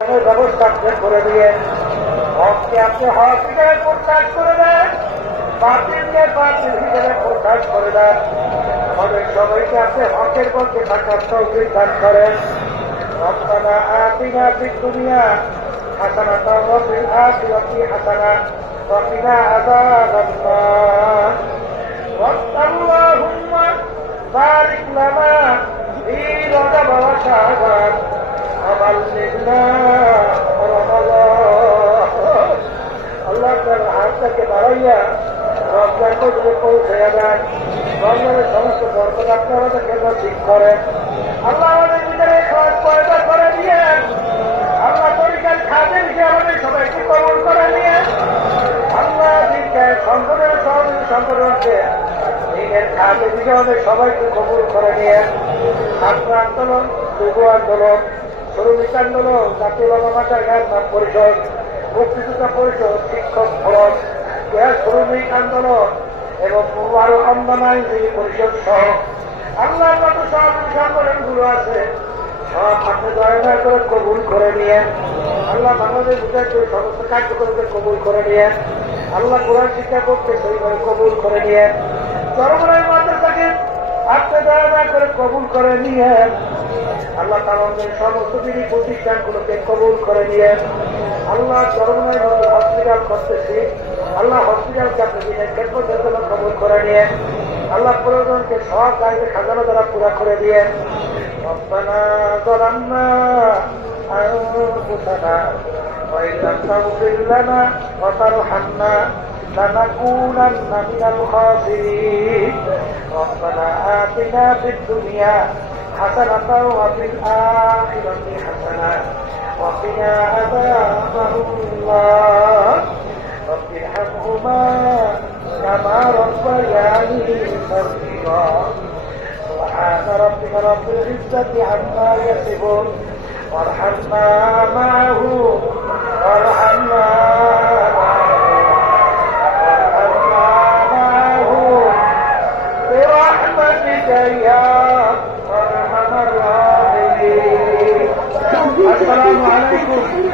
ব্যবস্থা করে দিয়ে হককে আপনি হক হিসেবে প্রকাশ করে দেন, বাতিলকে বাতিল হিসেবে প্রকাশ করে দেন। আমাদের সবাইকে আপনি হকের পক্ষে থাকার তৌফিক দান করেন। রব্বানা আতিনা ফিদ দুনিয়া হাসানাতাও ওয়া ফিল আখিরাতি হাসানাতাও ওয়া কিনা আযাবান নার। আল্লাহুম্মা বারিক লানা ফি রজব ওয়া শাবান আল্লাহ তার হাতটাকে বাড়াইয়া রমজান পর্যন্ত পৌঁছাইয়া দেন। রমজানের সমস্ত বরকত আপনি আমাদের জন্য ঠিক করেন। আল্লাহ আমাদের ভিতরে খাওয়ার পয়দা করে দিয়েন। আল্লাহ তরিকার খাদের হিসেবে আমাদের সবাইকে কবুল করে নিয়ে আল্লাহ দিনকে সংগঠনের সহযোগী সংগঠনকে দিনের খাদের হিসেবে আমাদের সবাইকে কবুল করে নিয়ে ছাত্র আন্দোলন, যুব আন্দোলন, শ্রমিক আন্দোলন, জাতীয় মানবাধিকার নাম পরিষদ, মুক্তিযোদ্ধা পরিষদ, শিক্ষক ফরজ, শ্রমিক আন্দোলন এবং আরো অন্যান্য আইনজীবী পরিষদ সহ আল্লাহ যত সহযোগী সংগঠনগুলো আছে সব আপনি দয়া করে কবুল করে নিয়ে আল্লাহ বাংলাদেশ বিচার সমস্ত কার্যক্রমকে কবুল করে নিয়ে আল্লাহ কোরআন শিক্ষা করতে সেইভাবে কবুল করে নিয়ে চরমরাই মাদ্রাসাকে আপনি দয়া করে কবুল করে নিয়ে আল্লাহ তাআলার সমস্ত দিনী প্রতিষ্ঠানগুলোকে কবুল করে নিয়ে আল্লাহ চরমরাই হসপিটাল করতেছি আল্লাহ হসপিটালকে আপনি দিনের খেদমতের জন্য কবুল করে নিয়ে আল্লাহ প্রয়োজনকে সব কাজে খাজানা দ্বারা পুরা করে দিয়ে রব্বানা যালামনা আনফুসানা ওয়া ইন লাম তাগফির লানা ওয়া তারহামনা লানাকুনান্না মিনাল খাসিরিন রব্বানা আতিনা ফিদ দুনিয়া হাসানাতাও ওয়া ফিল আখিরাতি হাসানাতাও ওয়া কিনা আযাবান্নার رب ارحمهما كما ربياني صغيرا سبحان ربك رب العزة عما يصفون وارحمنا معه برحمتك يا أرحم الراحمين. السلام عليكم.